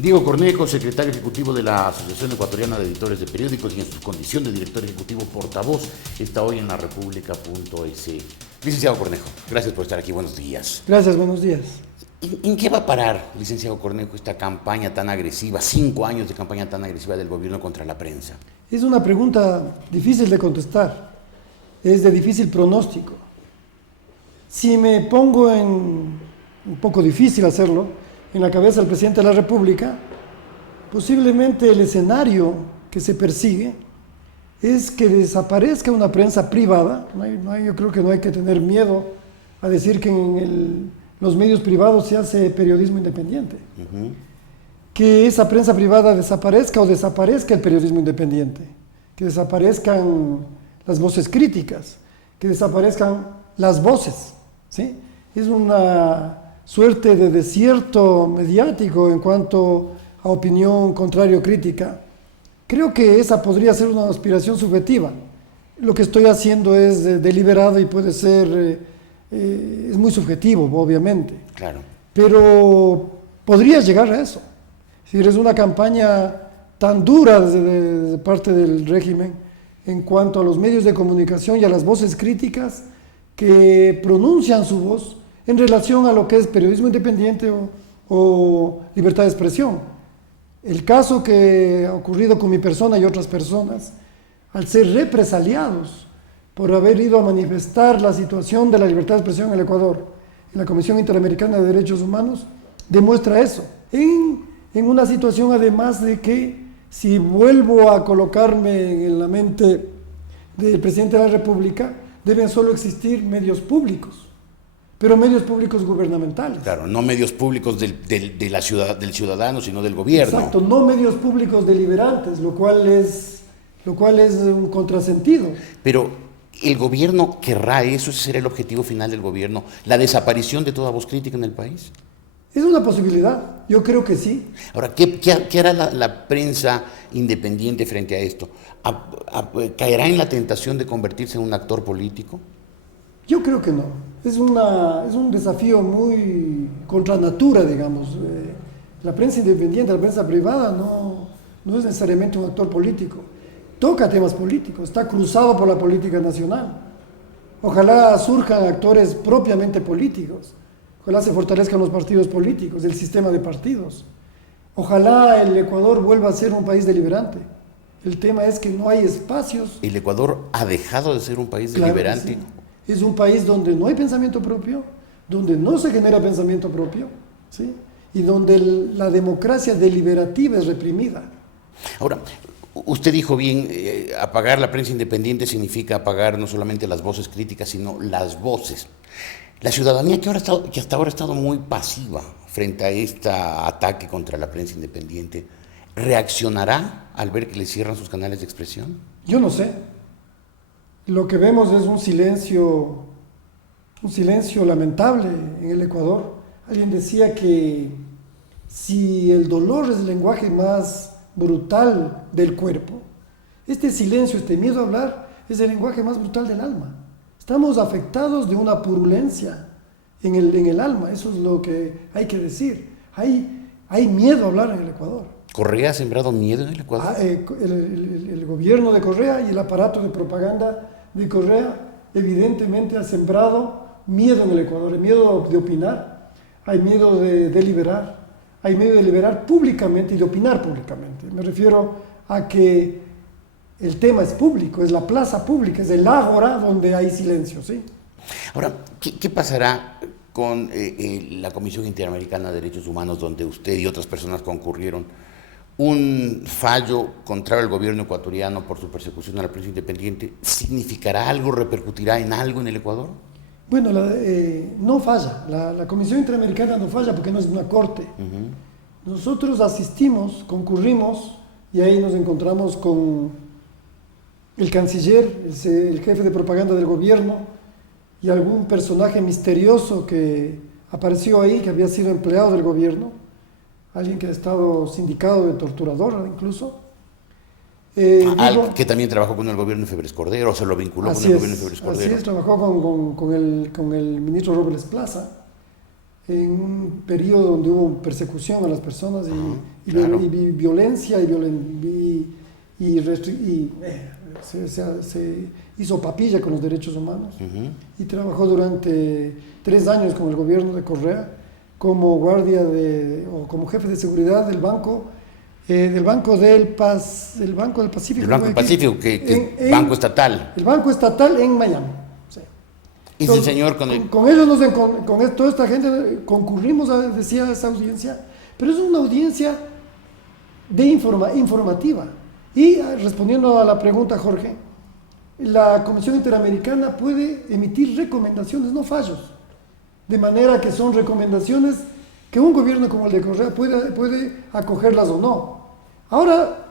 Diego Cornejo, secretario ejecutivo de la Asociación Ecuatoriana de Editores de Periódicos y en su condición de director ejecutivo portavoz, está hoy en la República.es. Licenciado Cornejo, gracias por estar aquí, buenos días. Gracias, buenos días. ¿En qué va a parar, licenciado Cornejo, esta campaña tan agresiva, 5 años de campaña tan agresiva del gobierno contra la prensa? Es una pregunta difícil de contestar, es de difícil pronóstico. Si me pongo un poco difícil hacerlo, en la cabeza del presidente de la República, posiblemente el escenario que se persigue es que desaparezca una prensa privada. Yo creo que no hay que tener miedo a decir que en los medios privados se hace periodismo independiente. Que esa prensa privada desaparezca o desaparezca el periodismo independiente, que desaparezcan las voces críticas, que desaparezcan las voces, ¿sí? Es una suerte de desierto mediático en cuanto a opinión contrario-crítica. Creo que esa podría ser una aspiración subjetiva. Lo que estoy haciendo es deliberado y puede ser, es muy subjetivo, obviamente. Claro. Pero podría llegar a eso. Es decir, es una campaña tan dura de parte del régimen en cuanto a los medios de comunicación y a las voces críticas que pronuncian su voz en relación a lo que es periodismo independiente o libertad de expresión. El caso que ha ocurrido con mi persona y otras personas, al ser represaliados por haber ido a manifestar la situación de la libertad de expresión en el Ecuador, en la Comisión Interamericana de Derechos Humanos, demuestra eso. En una situación además de que, si vuelvo a colocarme en la mente del presidente de la República, deben solo existir medios públicos, pero medios públicos gubernamentales. Claro, no medios públicos del ciudadano, sino del gobierno. Exacto, no medios públicos deliberantes, lo cual es un contrasentido. Pero ¿el gobierno querrá eso? ¿Ese será el objetivo final del gobierno? ¿La desaparición de toda voz crítica en el país? Es una posibilidad, yo creo que sí. Ahora, ¿qué hará la prensa independiente frente a esto? ¿Caerá en la tentación de convertirse en un actor político? Yo creo que no. Es un desafío muy contra natura, digamos. La prensa independiente, la prensa privada no es necesariamente un actor político. Toca temas políticos, está cruzado por la política nacional. Ojalá surjan actores propiamente políticos. Ojalá se fortalezcan los partidos políticos, el sistema de partidos. Ojalá el Ecuador vuelva a ser un país deliberante. El tema es que no hay espacios. ¿El Ecuador ha dejado de ser un país deliberante? Claro, sí. Es un país donde no hay pensamiento propio, donde no se genera pensamiento propio, ¿sí? Y donde la democracia deliberativa es reprimida. Ahora, usted dijo bien, apagar la prensa independiente significa apagar no solamente las voces críticas, sino las voces. La ciudadanía que hasta ahora ha estado muy pasiva frente a este ataque contra la prensa independiente, ¿reaccionará al ver que le cierran sus canales de expresión? Yo no sé. Lo que vemos es un silencio lamentable en el Ecuador. Alguien decía que si el dolor es el lenguaje más brutal del cuerpo, este silencio, este miedo a hablar, es el lenguaje más brutal del alma. Estamos afectados de una purulencia en el alma, eso es lo que hay que decir. Hay miedo a hablar en el Ecuador. ¿Correa ha sembrado miedo en el Ecuador? El gobierno de Correa y el aparato de propaganda de Correa evidentemente ha sembrado miedo en el Ecuador, hay miedo de opinar, hay miedo de deliberar, hay miedo de deliberar públicamente y de opinar públicamente. Me refiero a que el tema es público, es la plaza pública, es el ágora donde hay silencio, ¿sí? Ahora, ¿qué pasará con la Comisión Interamericana de Derechos Humanos, donde usted y otras personas concurrieron? ¿Un fallo contra el gobierno ecuatoriano por su persecución a la prensa independiente significará algo, repercutirá en algo en el Ecuador? Bueno, no falla, la Comisión Interamericana no falla porque no es una corte. Nosotros asistimos, concurrimos y ahí nos encontramos con el canciller, el jefe de propaganda del gobierno y algún personaje misterioso que apareció ahí, que había sido empleado del gobierno, alguien que ha estado sindicado de torturador incluso. Que también trabajó con el gobierno de Febres Cordero, o se lo vinculó con el gobierno de Febres Cordero. Así es, trabajó con el ministro Robles Plaza. en un periodo donde hubo persecución a las personas claro. y violencia se hizo papilla con los derechos humanos y trabajó durante 3 años con el gobierno de Correa como guardia o como jefe de seguridad del Banco del Banco del Pacífico. El Banco del Pacífico, que es banco estatal. El Banco Estatal en Miami. Sí. Y el señor con ellos toda esta gente concurrimos, decía esa audiencia, pero es una audiencia informativa. Y respondiendo a la pregunta, Jorge, la Comisión Interamericana puede emitir recomendaciones, no fallos, de manera que son recomendaciones que un gobierno como el de Correa puede acogerlas o no. Ahora,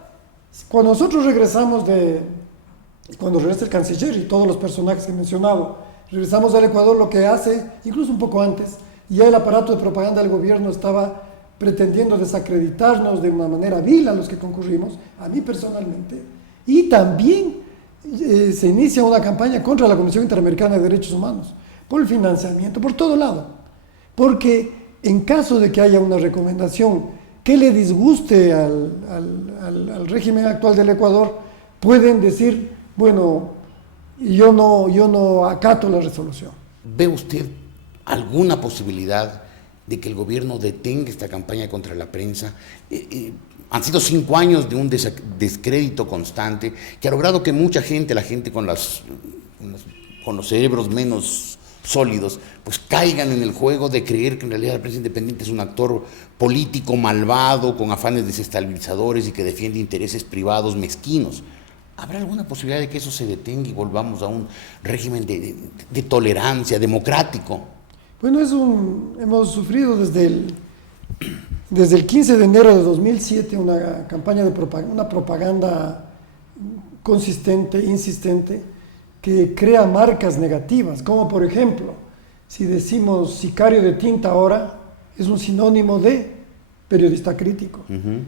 cuando nosotros cuando regresa el canciller y todos los personajes que he mencionado, regresamos al Ecuador, lo que hace, incluso un poco antes, ya el aparato de propaganda del gobierno estaba pretendiendo desacreditarnos de una manera vil a los que concurrimos, a mí personalmente, y también se inicia una campaña contra la Comisión Interamericana de Derechos Humanos, por el financiamiento, por todo lado, porque en caso de que haya una recomendación que le disguste al régimen actual del Ecuador, pueden decir, bueno, yo no acato la resolución. ¿Ve usted alguna posibilidad de que el gobierno detenga esta campaña contra la prensa? Han sido 5 años de un descrédito constante que ha logrado que mucha gente, la gente con los cerebros menos sólidos, pues caigan en el juego de creer que en realidad la prensa independiente es un actor político malvado, con afanes desestabilizadores y que defiende intereses privados mezquinos. ¿Habrá alguna posibilidad de que eso se detenga y volvamos a un régimen de tolerancia democrático? Bueno, hemos sufrido desde el 15 de enero de 2007 una campaña una propaganda consistente, insistente, que crea marcas negativas, como por ejemplo, si decimos sicario de tinta ahora, es un sinónimo de periodista crítico.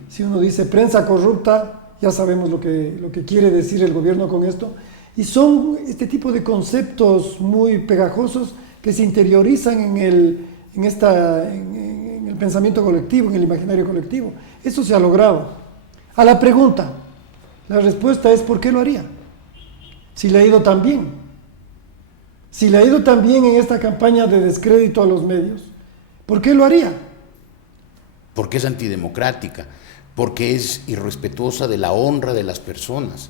Si uno dice prensa corrupta, ya sabemos lo que quiere decir el gobierno con esto, y son este tipo de conceptos muy pegajosos que se interiorizan en el pensamiento colectivo, en el imaginario colectivo. Eso se ha logrado. A la pregunta, la respuesta es ¿por qué lo haría? Si le ha ido tan bien. Si le ha ido tan bien en esta campaña de descrédito a los medios, ¿por qué lo haría? Porque es antidemocrática, porque es irrespetuosa de la honra de las personas,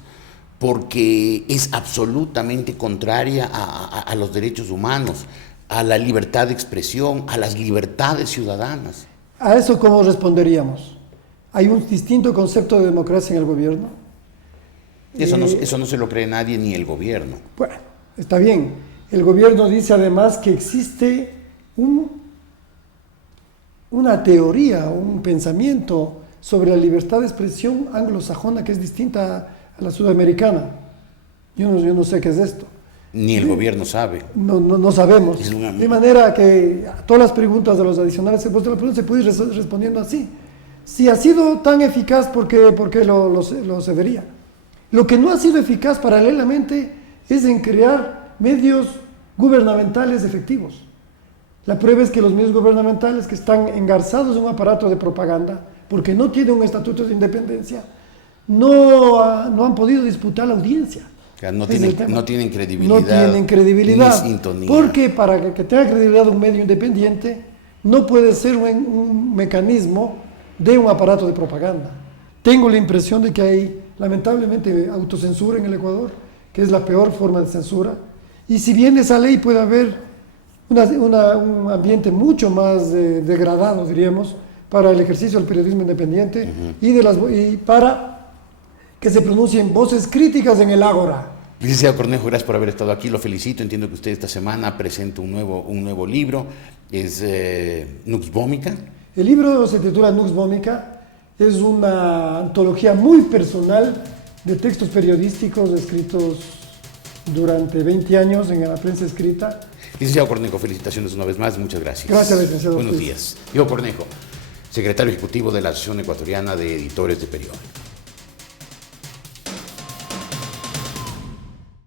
porque es absolutamente contraria a los derechos humanos, a la libertad de expresión, a las libertades ciudadanas. ¿A eso cómo responderíamos? ¿Hay un distinto concepto de democracia en el gobierno? Eso no se lo cree nadie, ni el gobierno. Bueno, está bien. El gobierno dice además que existe una teoría, un pensamiento sobre la libertad de expresión anglosajona que es distinta a la sudamericana. Yo no sé qué es esto. Ni el gobierno sabe. No sabemos. De manera que a todas las preguntas de los adicionales la pregunta se puede ir respondiendo así. Si ha sido tan eficaz, ¿por qué lo cedería? Lo que no ha sido eficaz paralelamente es en crear medios gubernamentales efectivos. La prueba es que los medios gubernamentales que están engarzados en un aparato de propaganda, porque no tienen un estatuto de independencia, no han podido disputar la audiencia. O sea, no tienen credibilidad. No tienen credibilidad. Ni sintonía. Porque para que tenga credibilidad un medio independiente, no puede ser un mecanismo de un aparato de propaganda. Tengo la impresión de que hay, lamentablemente, autocensura en el Ecuador, que es la peor forma de censura. Y si bien esa ley puede haber un ambiente mucho más degradado, diríamos, para el ejercicio del periodismo independiente y para que se pronuncien voces críticas en el ágora. Licenciado Cornejo, gracias por haber estado aquí, lo felicito. Entiendo que usted esta semana presenta un nuevo libro, es Nux Vomica. El libro se titula Nux Vomica. Es una antología muy personal de textos periodísticos escritos durante 20 años en la prensa escrita. Licenciado Cornejo, felicitaciones una vez más, muchas gracias. Gracias, licenciado. Buenos días. Diego Cornejo, secretario ejecutivo de la Asociación Ecuatoriana de Editores de Periódicos.